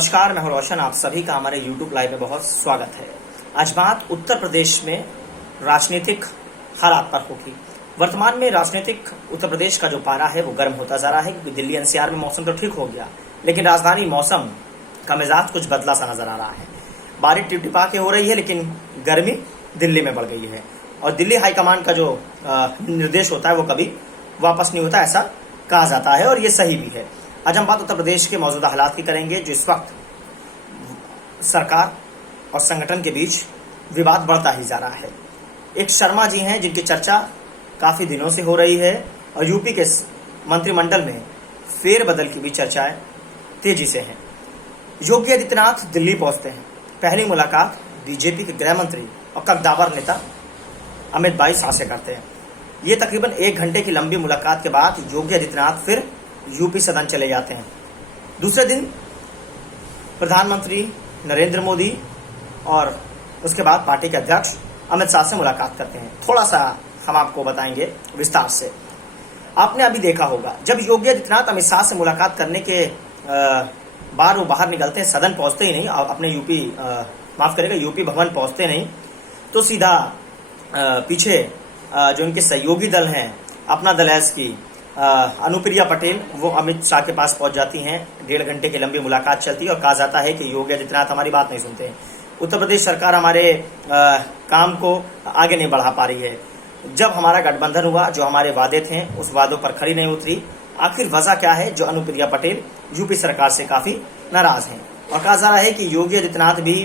नमस्कार, मैं हूं रोशन। आप सभी का हमारे YouTube लाइव में बहुत स्वागत है। आज बात उत्तर प्रदेश में राजनीतिक हालात पर होगी। वर्तमान में राजनीतिक उत्तर प्रदेश का जो पारा है वो गर्म होता जा रहा है, क्योंकि दिल्ली NCR में मौसम तो ठीक हो गया, लेकिन राजधानी मौसम का मिजाज कुछ बदला सा नजर आ रहा है। बारिश टिपटिपा के हो रही है, लेकिन गर्मी दिल्ली में बढ़ गई है। और दिल्ली हाईकमान का जो निर्देश होता है वो कभी वापस नहीं होता, ऐसा कहा जाता है, और ये सही भी है। आज हम बात उत्तर प्रदेश के मौजूदा हालात की करेंगे, जो इस वक्त सरकार और संगठन के बीच विवाद बढ़ता ही जा रहा है। एक शर्मा जी हैं जिनकी चर्चा काफी दिनों से हो रही है, और यूपी के मंत्रिमंडल में फेरबदल की भी चर्चाएं तेजी से हैं। योगी आदित्यनाथ दिल्ली पहुंचते हैं। पहली मुलाकात बीजेपी के गृह मंत्री और कद्दावर नेता अमित भाई शाह से करते हैं। ये तकरीबन 1 घंटे की लंबी मुलाकात के बाद योगी आदित्यनाथ फिर यूपी सदन चले जाते हैं। दूसरे दिन प्रधानमंत्री नरेंद्र मोदी और उसके बाद पार्टी के अध्यक्ष अमित शाह से मुलाकात करते हैं। थोड़ा सा हम आपको बताएंगे विस्तार से। आपने अभी देखा होगा, जब योगी आदित्यनाथ अमित शाह से मुलाकात करने के बाद वो बाहर निकलते हैं, सदन पहुंचते ही नहीं, अपने यूपी भवन पहुंचते नहीं, तो सीधा पीछे जो इनके सहयोगी दल हैं, अपना दल है इसकी अनुप्रिया पटेल, वो अमित शाह के पास पहुंच जाती हैं। 1.5 घंटे की लंबी मुलाकात चलती है और कहा जाता है कि योगी आदित्यनाथ हमारी बात नहीं सुनते हैं। उत्तर प्रदेश सरकार हमारे काम को आगे नहीं बढ़ा पा रही है। जब हमारा गठबंधन हुआ, जो हमारे वादे थे उस वादों पर खड़ी नहीं उतरी। आखिर वजह क्या है जो अनुप्रिया पटेल यूपी सरकार से काफी नाराज हैं, और कहा जा रहा है कि योगी आदित्यनाथ भी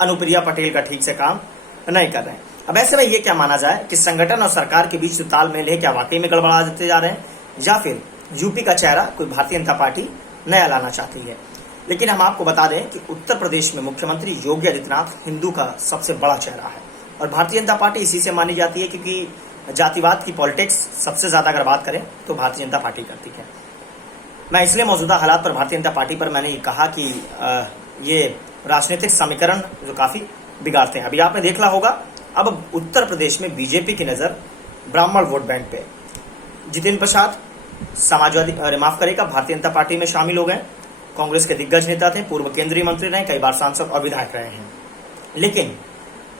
अनुप्रिया पटेल का ठीक से काम नहीं कर रहे हैं। अब ऐसे में ये क्या माना जाए कि संगठन और सरकार के बीच जो तालमेल है, क्या वाकई में गड़बड़ा देते जा रहे हैं, या फिर यूपी का चेहरा कोई भारतीय जनता पार्टी नया लाना चाहती है। लेकिन हम आपको बता दें कि उत्तर प्रदेश में मुख्यमंत्री योगी आदित्यनाथ हिंदू का सबसे बड़ा चेहरा है, और भारतीय जनता पार्टी इसी से मानी जाती है, क्योंकि जातिवाद की पॉलिटिक्स सबसे ज्यादा अगर बात करें तो भारतीय जनता पार्टी करती है। मैं इसलिए मौजूदा हालात पर भारतीय जनता पार्टी पर मैंने कहा कि ये राजनीतिक समीकरण जो काफी बिगाड़ते हैं। अभी आपने देखा होगा, अब उत्तर प्रदेश में बीजेपी की नजर ब्राह्मण वोट बैंक पे। जितिन प्रसाद भारतीय जनता पार्टी में शामिल हो गए। कांग्रेस के दिग्गज नेता थे, पूर्व केंद्रीय मंत्री रहे, कई बार सांसद और विधायक रहे हैं। लेकिन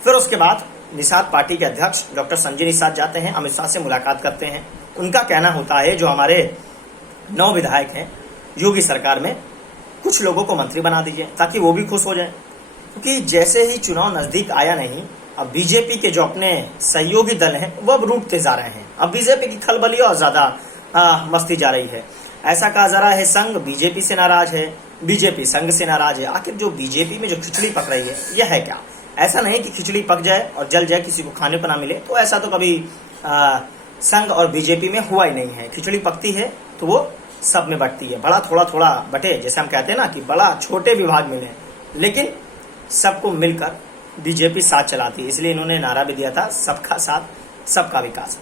फिर उसके बाद निषाद पार्टी के अध्यक्ष डॉक्टर संजय निषाद जाते हैं, अमित शाह से मुलाकात करते हैं। उनका कहना होता है जो हमारे 9 विधायक हैं योगी सरकार में, कुछ लोगों को मंत्री बना दीजिए ताकि वो भी खुश हो जाए, क्योंकि जैसे ही चुनाव नजदीक आया नहीं, अब बीजेपी के जो अपने सहयोगी दल हैं वो अब रूठते जा रहे हैं। अब बीजेपी की खलबली और ज्यादा मस्ती जा रही है। ऐसा कहा जा रहा है संघ बीजेपी से नाराज है, बीजेपी संघ से नाराज है। आखिर जो बीजेपी में जो खिचड़ी पक रही है यह है क्या? ऐसा नहीं कि खिचड़ी पक जाए और जल जाए, किसी को खाने पर ना मिले, तो ऐसा तो कभी संघ और बीजेपी में हुआ ही नहीं है। खिचड़ी पकती है तो वो सब में बटती है। बड़ा थोड़ा थोड़ा बटे, जैसे हम कहते हैं ना कि बड़ा छोटे विभाग मिले, लेकिन सबको मिलकर बीजेपी साथ चलाती है। इसलिए इन्होंने नारा भी दिया था, सबका साथ सबका विकास।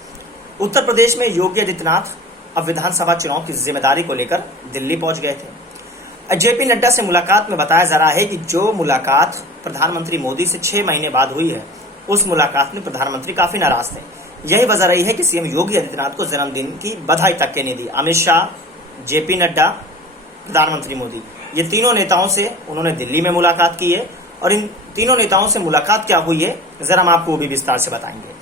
उत्तर प्रदेश में योगी आदित्यनाथ अब विधानसभा चुनाव की जिम्मेदारी को लेकर दिल्ली पहुंच गए थे। जेपी नड्डा से मुलाकात में बताया जा रहा है कि जो मुलाकात प्रधानमंत्री मोदी से 6 महीने बाद हुई है, उस मुलाकात में प्रधानमंत्री काफी नाराज थे। यही वजह रही है कि सीएम योगी आदित्यनाथ को जन्मदिन की बधाई तक के नहीं दी। अमित शाह, जेपी नड्डा, प्रधानमंत्री मोदी, ये तीनों नेताओं से उन्होंने दिल्ली में मुलाकात की है। और इन तीनों नेताओं से मुलाकात क्या हुई है, जरा हम आपको वो भी विस्तार से बताएंगे।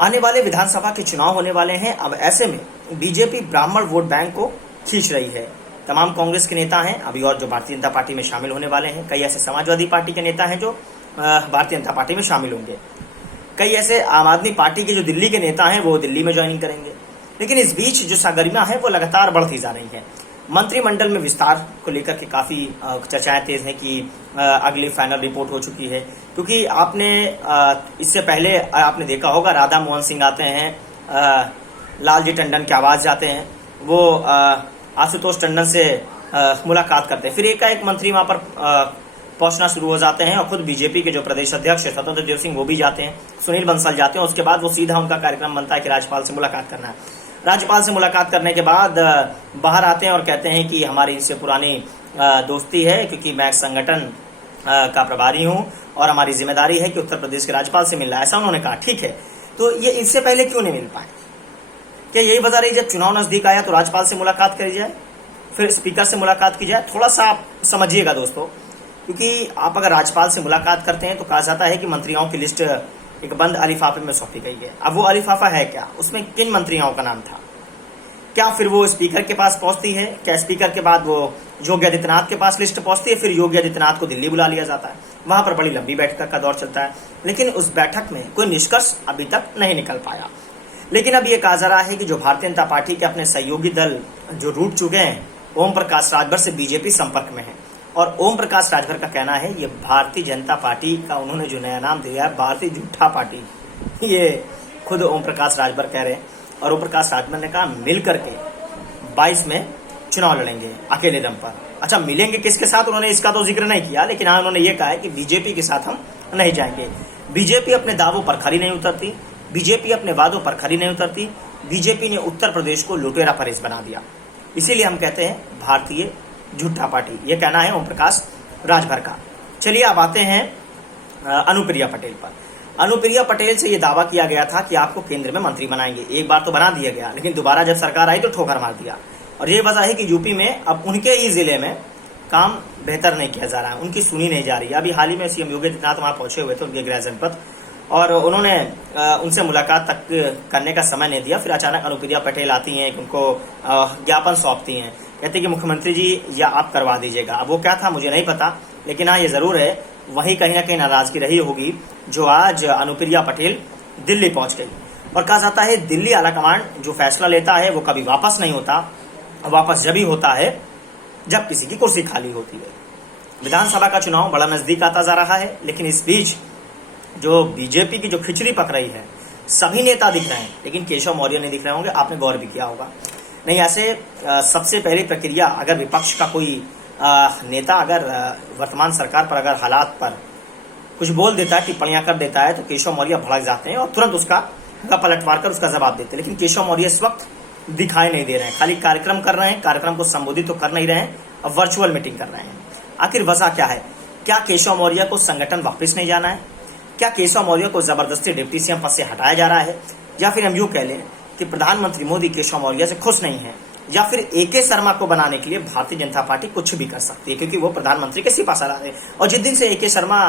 आने वाले विधानसभा के चुनाव होने वाले हैं। अब ऐसे में बीजेपी ब्राह्मण वोट बैंक को खींच रही है। तमाम कांग्रेस के नेता हैं अभी, और जो भारतीय जनता पार्टी में शामिल होने वाले हैं। कई ऐसे समाजवादी पार्टी के नेता हैं जो भारतीय जनता पार्टी में शामिल होंगे। कई ऐसे आम आदमी पार्टी के जो दिल्ली के नेता हैं वो दिल्ली में ज्वाइनिंग करेंगे। लेकिन इस बीच जो सरगर्मियां हैं वो लगातार बढ़ती जा रही हैं। मंत्रिमंडल में विस्तार को लेकर के काफी चर्चाएं तेज हैं कि अगली फाइनल रिपोर्ट हो चुकी है, क्योंकि आपने इससे पहले आपने देखा होगा, राधा मोहन सिंह आते हैं, लालजी टंडन के आवाज जाते हैं, वो आशुतोष टंडन से मुलाकात करते हैं। फिर एकाएक मंत्री वहां पर पहुंचना शुरू हो जाते हैं, और खुद बीजेपी के जो प्रदेश अध्यक्ष स्वतंत्र देव सिंह वो भी जाते हैं, सुनील बंसल जाते हैं। उसके बाद वो सीधा उनका कार्यक्रम बनता है कि राज्यपाल से मुलाकात करना है। राज्यपाल से मुलाकात करने के बाद बाहर आते हैं और कहते हैं कि हमारी इनसे पुरानी दोस्ती है, क्योंकि मैं संगठन का प्रभारी हूं और हमारी जिम्मेदारी है कि उत्तर प्रदेश के राज्यपाल से मिलना है, ऐसा उन्होंने कहा। ठीक है, तो ये इससे पहले क्यों नहीं मिल पाए? क्या यही वजह रही जब चुनाव नजदीक आया तो राज्यपाल से मुलाकात करी जाए? फिर स्पीकर से मुलाकात की जाए। थोड़ा सा आप समझिएगा दोस्तों, क्योंकि आप अगर राज्यपाल से मुलाकात करते हैं तो कहा जाता है कि मंत्रियों की लिस्ट एक बंद लिफाफे में सौंपी गई है। अब वो लिफाफा है क्या, उसमें किन मंत्रियों का नाम था, क्या फिर वो स्पीकर के पास पहुंचती है, क्या स्पीकर के बाद वो योगी आदित्यनाथ के पास लिस्ट पहुंचती है, फिर योगी आदित्यनाथ को दिल्ली बुला लिया जाता है, वहां पर बड़ी लंबी बैठक का दौर चलता है, लेकिन उस बैठक में कोई निष्कर्ष अभी तक नहीं निकल पाया। लेकिन अब ये कहा जा रहा है कि जो भारतीय जनता पार्टी के अपने सहयोगी दल जो रूठ चुके हैं, ओम प्रकाश राजभर से बीजेपी संपर्क में है, और ओम प्रकाश राजभर का कहना है ये भारतीय जनता पार्टी का उन्होंने जो नया नाम दिया है भारतीय झूठा पार्टी, ये खुद ओम प्रकाश राजभर कह रहे हैं। और ओम प्रकाश राजभर ने कहा मिल करके 22 में चुनाव लड़ेंगे अकेले दम पर। अच्छा, मिलेंगे किसके साथ उन्होंने इसका तो जिक्र नहीं किया, लेकिन हाँ उन्होंने ये कहा है कि बीजेपी के साथ हम नहीं जाएंगे। बीजेपी अपने दावों पर खरी नहीं उतरती, बीजेपी अपने वादों पर खरी नहीं उतरती। बीजेपी ने उत्तर प्रदेश को लुटेरा परेश बना दिया, इसीलिए हम कहते हैं भारतीय झूठा पार्टी। ये कहना है ओम प्रकाश राजभर का। चलिए अब आते हैं अनुप्रिया पटेल पर। अनुप्रिया पटेल से ये दावा किया गया था कि आपको केंद्र में मंत्री बनाएंगे। एक बार तो बना दिया गया, लेकिन दोबारा जब सरकार आई तो ठोकर मार दिया। और ये वजह है कि यूपी में अब उनके ही जिले में काम बेहतर नहीं किया जा रहा है, उनकी सुनी नहीं जा रही है। अभी हाल ही में सीएम योगी आदित्यनाथ वहां पहुंचे हुए थे उनके गृह जनपद, और उन्होंने उनसे मुलाकात तक करने का समय नहीं दिया। फिर अचानक अनुप्रिया पटेल आती हैं, उनको ज्ञापन सौंपती हैं, कहते कि मुख्यमंत्री जी या आप करवा दीजिएगा। अब वो क्या था मुझे नहीं पता, लेकिन हाँ ये जरूर है वहीं कहीं ना कहीं नाराजगी रही होगी जो आज अनुप्रिया पटेल दिल्ली पहुंच गई। और कहा जाता है दिल्ली आलाकमान जो फैसला लेता है वो कभी वापस नहीं होता, वापस जब ही होता है जब किसी की कुर्सी खाली होती है। विधानसभा का चुनाव बड़ा नजदीक आता जा रहा है, लेकिन इस बीच जो बीजेपी की जो खिचड़ी पक रही है, सभी नेता दिख रहे हैं लेकिन केशव मौर्य नहीं दिख रहे होंगे, आपने गौर भी किया होगा। नहीं, ऐसे सबसे पहली प्रक्रिया अगर विपक्ष का कोई नेता अगर वर्तमान सरकार पर अगर हालात पर कुछ बोल देता है, टिप्पणियां कर देता है, तो केशव मौर्य भड़क जाते हैं और तुरंत उसका पलटवार कर उसका जवाब देते हैं। लेकिन केशव मौर्य इस वक्त दिखाई नहीं दे रहे हैं, खाली कार्यक्रम कर रहे हैं, कार्यक्रम को संबोधित तो कर नहीं रहे हैं, अब वर्चुअल मीटिंग कर रहे हैं। आखिर वजह क्या है? क्या केशव मौर्य को संगठन वापस नहीं जाना है? क्या केशव मौर्य को जबरदस्ती डिप्टी सीएम पद से हटाया जा रहा है? या फिर हम यूं कह लें कि प्रधानमंत्री मोदी केशव मौर्य से खुश नहीं है? या फिर AK शर्मा को बनाने के लिए भारतीय जनता पार्टी कुछ भी कर सकती है, क्योंकि वो प्रधानमंत्री के सिपाहीसालार है। और जिस दिन से AK शर्मा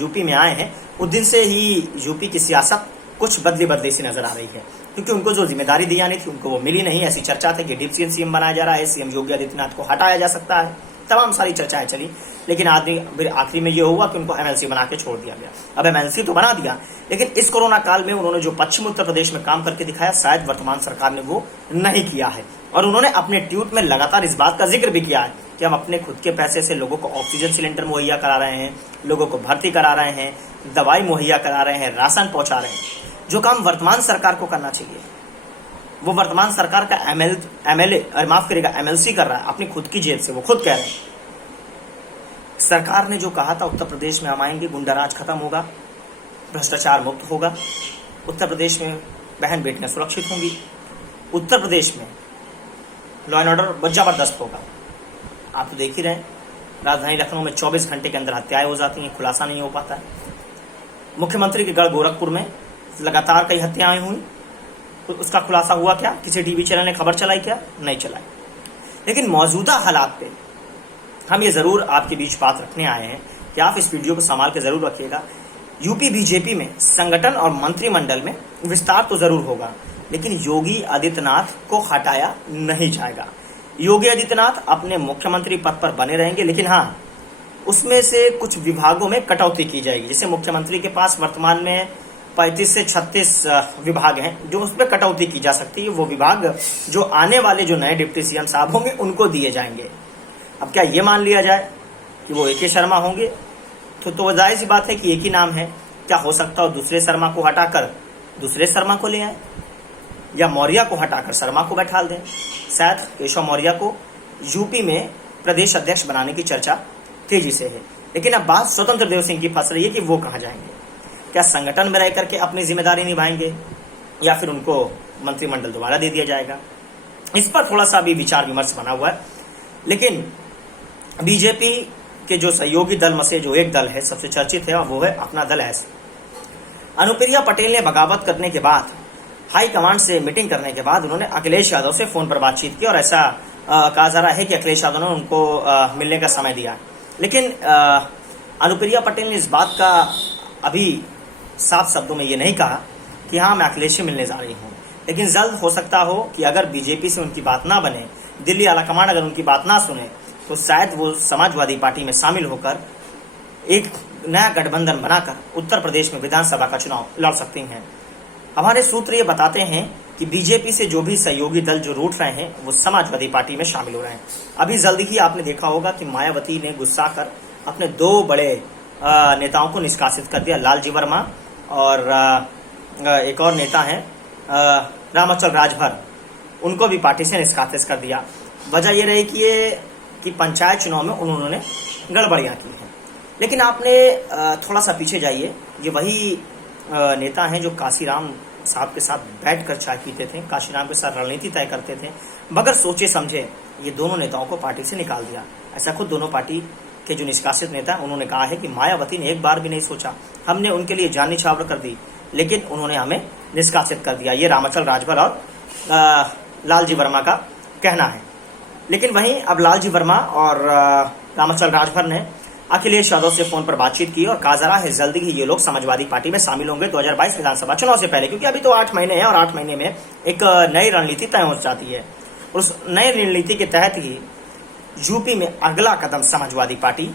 यूपी में आए हैं उस दिन से ही यूपी की सियासत कुछ बदली सी नजर आ रही है, क्योंकि उनको जो जिम्मेदारी दी जानी थी उनको वो मिली नहीं। ऐसी चर्चा थी कि डिप्टी सीएम बनाया जा रहा है, सीएम योगी आदित्यनाथ को हटाया जा सकता है, तमाम सारी चर्चाएं चली, लेकिन आखिरी में ये हुआ कि उनको MLC बना के छोड़ दिया गया। अब MLC तो बना दिया, लेकिन इस कोरोना काल में उन्होंने जो पश्चिम उत्तर प्रदेश में काम करके दिखाया, शायद वर्तमान सरकार ने वो नहीं किया है। और उन्होंने अपने ट्वीट में लगातार इस बात का जिक्र भी किया है कि हम अपने खुद के पैसे से लोगों को ऑक्सीजन सिलेंडर मुहैया करा रहे हैं, लोगों को भर्ती करा रहे हैं, दवाई मुहैया करा रहे हैं, राशन पहुंचा रहे हैं। जो काम वर्तमान सरकार को करना चाहिए वो वर्तमान सरकार का MLA और माफ करेगा MLC कर रहा है अपनी खुद की जेब से। वो खुद कह रहे हैं सरकार ने जो कहा था उत्तर प्रदेश में हम आएंगे, गुंडाराज खत्म होगा, भ्रष्टाचार मुक्त होगा, उत्तर प्रदेश में बहन बेटियां सुरक्षित होंगी, उत्तर प्रदेश में लॉ एंड ऑर्डर जबरदस्त होगा। आप तो देख ही रहे हैं राजधानी लखनऊ में 24 घंटे के अंदर हत्याएं हो जाती हैं, खुलासा नहीं हो पाता है। मुख्यमंत्री के गढ़ गोरखपुर में लगातार कई हत्याएं हुई, तो उसका खुलासा हुआ क्या? किसी टीवी चैनल ने खबर चलाई क्या? नहीं चलाई। लेकिन मौजूदा हालात पे हम ये जरूर आपके बीच बात रखने आए हैं कि आप इस वीडियो को संभाल के जरूर रखिएगा। यूपी बीजेपी में संगठन और मंत्रिमंडल में विस्तार तो जरूर होगा, लेकिन योगी आदित्यनाथ को हटाया नहीं जाएगा। योगी आदित्यनाथ अपने मुख्यमंत्री पद पर बने रहेंगे, लेकिन हाँ उसमें से कुछ विभागों में कटौती की जाएगी। जैसे मुख्यमंत्री के पास वर्तमान में 35 से 36 विभाग हैं जो उस पर कटौती की जा सकती है। वो विभाग जो आने वाले जो नए डिप्टी सीएम साहब होंगे उनको दिए जाएंगे। अब क्या ये मान लिया जाए कि वो AK शर्मा होंगे? तो जाहिर सी बात है कि एक ही नाम है। क्या हो सकता है दूसरे शर्मा को हटाकर दूसरे शर्मा को ले आए, या मौर्य को हटाकर शर्मा को बैठा दें? शायद केशव मौर्य को यूपी में प्रदेश अध्यक्ष बनाने की चर्चा तेजी से है। लेकिन अब बात स्वतंत्र देव सिंह की फंस रही है कि वो कहाँ जाएंगे। क्या संगठन में रह करके अपनी जिम्मेदारी निभाएंगे, या फिर उनको मंत्रिमंडल दोबारा दे दिया जाएगा? इस पर थोड़ा सा अभी विचार विमर्श बना हुआ है। लेकिन बीजेपी के जो सहयोगी दल में से जो एक दल है सबसे चर्चित है, वो है अपना दल है। अनुप्रिया पटेल ने बगावत करने के बाद, हाईकमांड से मीटिंग करने के बाद उन्होंने अखिलेश यादव से फोन पर बातचीत की और ऐसा कहा जा रहा है कि अखिलेश यादव ने उनको मिलने का समय दिया। लेकिन अनुप्रिया पटेल ने इस बात का अभी साफ शब्दों में ये नहीं कहा कि हाँ मैं अखिलेश से मिलने जा रही हूँ, लेकिन जल्द हो सकता हो कि अगर बीजेपी से उनकी बात ना बने, दिल्ली आलाकमान अगर उनकी बात ना सुने, तो शायद वो समाजवादी पार्टी में शामिल होकर एक नया गठबंधन बनाकर उत्तर प्रदेश में विधानसभा का चुनाव लड़ सकती हैं। हमारे सूत्र ये बताते हैं कि बीजेपी से जो भी सहयोगी दल जो रूठ रहे हैं वो समाजवादी पार्टी में शामिल हो रहे हैं। अभी जल्दी ही आपने देखा होगा कि मायावती ने गुस्सा कर अपने 2 बड़े नेताओं को निष्कासित कर दिया, लालजी वर्मा और एक और नेता हैं रामाचल राजभर, उनको भी पार्टी से निष्कासित कर दिया। वजह ये रही कि पंचायत चुनाव में उन्होंने गड़बड़ियां की हैं। लेकिन आपने थोड़ा सा पीछे जाइए, ये वही नेता हैं जो काशीराम साहब के साथ बैठकर चाय पीते थे, काशीराम के साथ रणनीति तय करते थे। बगैर सोचे समझे ये दोनों नेताओं को पार्टी से निकाल दिया। ऐसा खुद दोनों पार्टी के जो निष्कासित नेता हैं उन्होंने कहा है कि मायावती ने एक बार भी नहीं सोचा, हमने उनके लिए जान न्यौछावर कर दी, लेकिन उन्होंने हमें निष्कासित कर दिया। ये रामाचल राजभर और लालजी वर्मा का कहना है। लेकिन वहीं अब लालजी वर्मा और रामाचल राजभर ने अखिलेश यादव से फोन पर बातचीत की और कहा जा रहा है जल्दी ही ये लोग समाजवादी पार्टी में शामिल होंगे 2022 विधानसभा चुनाव से पहले, क्योंकि अभी तो 8 महीने हैं और 8 महीने में एक नई रणनीति तय हो जाती है। उस नई रणनीति के तहत ही यूपी में अगला कदम समाजवादी पार्टी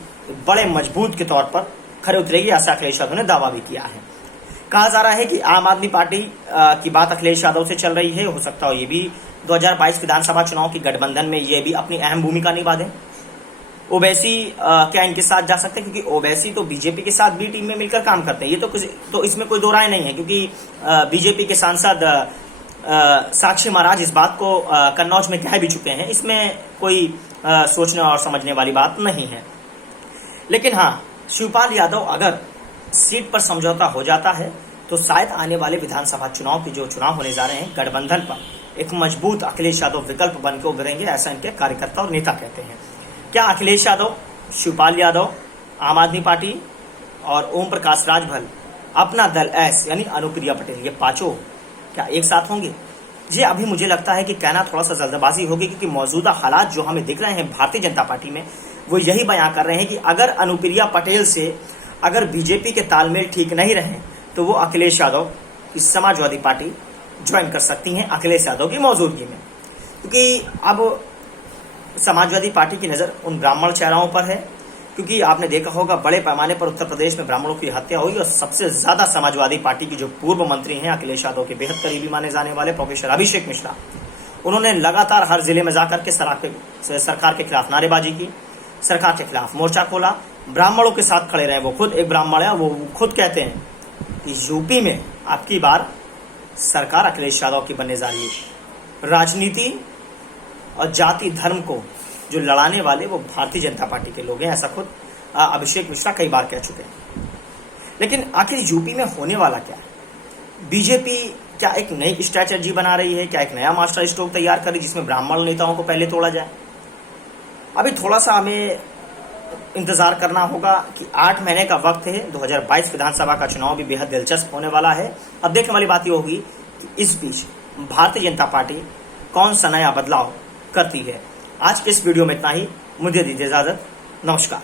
बड़े मजबूत के तौर पर खड़े उतरेगी, ऐसा अखिलेश यादव ने दावा भी किया है। कहा जा रहा है कि आम आदमी पार्टी की बात अखिलेश यादव से चल रही है, हो सकता हो ये भी 2022 विधानसभा चुनाव की गठबंधन में ये भी अपनी अहम भूमिका निभा दें। ओवैसी क्या इनके साथ जा सकते हैं, क्योंकि ओवैसी तो बीजेपी के साथ भी टीम में मिलकर काम करते हैं, ये तो इसमें कोई दो राय नहीं है, क्योंकि बीजेपी के सांसद साक्षी महाराज इस बात को कन्नौज में कह भी चुके हैं। इसमें कोई सोचने और समझने वाली बात नहीं है। लेकिन हाँ, शिवपाल यादव अगर सीट पर समझौता हो जाता है तो शायद आने वाले विधानसभा चुनाव के जो चुनाव होने जा रहे हैं गठबंधन पर एक मजबूत अखिलेश यादव विकल्प बनकर उभरेंगे, ऐसा इनके कार्यकर्ता और नेता कहते हैं। क्या अखिलेश यादव, शिवपाल यादव, आम आदमी पार्टी और ओम प्रकाश राजभर अपना दल एस यानी अनुप्रिया पटेल, ये पांचों क्या एक साथ होंगे? जी अभी मुझे लगता है कि कहना थोड़ा सा जल्दबाजी होगी, क्योंकि मौजूदा हालात जो हमें दिख रहे हैं भारतीय जनता पार्टी में वो यही बयां कर रहे हैं कि अगर अनुप्रिया पटेल से अगर बीजेपी के तालमेल ठीक नहीं रहे तो वो अखिलेश यादव की समाजवादी पार्टी ज्वाइन कर सकती हैं अखिलेश यादव की मौजूदगी में। क्योंकि अब समाजवादी पार्टी की नज़र उन ब्राह्मण चेहराओं पर है, क्योंकि आपने देखा होगा बड़े पैमाने पर उत्तर प्रदेश में ब्राह्मणों की हत्या हुई और सबसे ज्यादा समाजवादी पार्टी की जो पूर्व मंत्री हैं अखिलेश यादव के बेहद करीबी माने जाने वाले प्रोफेसर अभिषेक मिश्रा, उन्होंने लगातार हर जिले में जाकर के सरकार के खिलाफ नारेबाजी की, सरकार के खिलाफ मोर्चा खोला, ब्राह्मणों के साथ खड़े रहे। वो खुद एक ब्राह्मण है, वो खुद कहते हैं कि यूपी में आपकी बार सरकार अखिलेश यादव की बनने जा रही है। राजनीति और जाति धर्म को जो लड़ाने वाले वो भारतीय जनता पार्टी के लोग हैं, ऐसा खुद अभिषेक मिश्रा कई बार कह चुके हैं। लेकिन आखिर यूपी में होने वाला क्या है? बीजेपी क्या एक नई स्ट्रैटेजी बना रही है? क्या एक नया मास्टर स्ट्रोक तैयार कर रही है जिसमें ब्राह्मण नेताओं को पहले तोड़ा जाए? अभी थोड़ा सा हमें इंतजार करना होगा कि 8 महीने का वक्त है। 2022 विधानसभा का चुनाव भी बेहद दिलचस्प होने वाला है। अब देखने वाली बात यह होगी कि इस बीच भारतीय जनता पार्टी कौन सा नया बदलाव करती है। आज के इस वीडियो में इतना ही। मुझे दीजिए इजाजत। नमस्कार।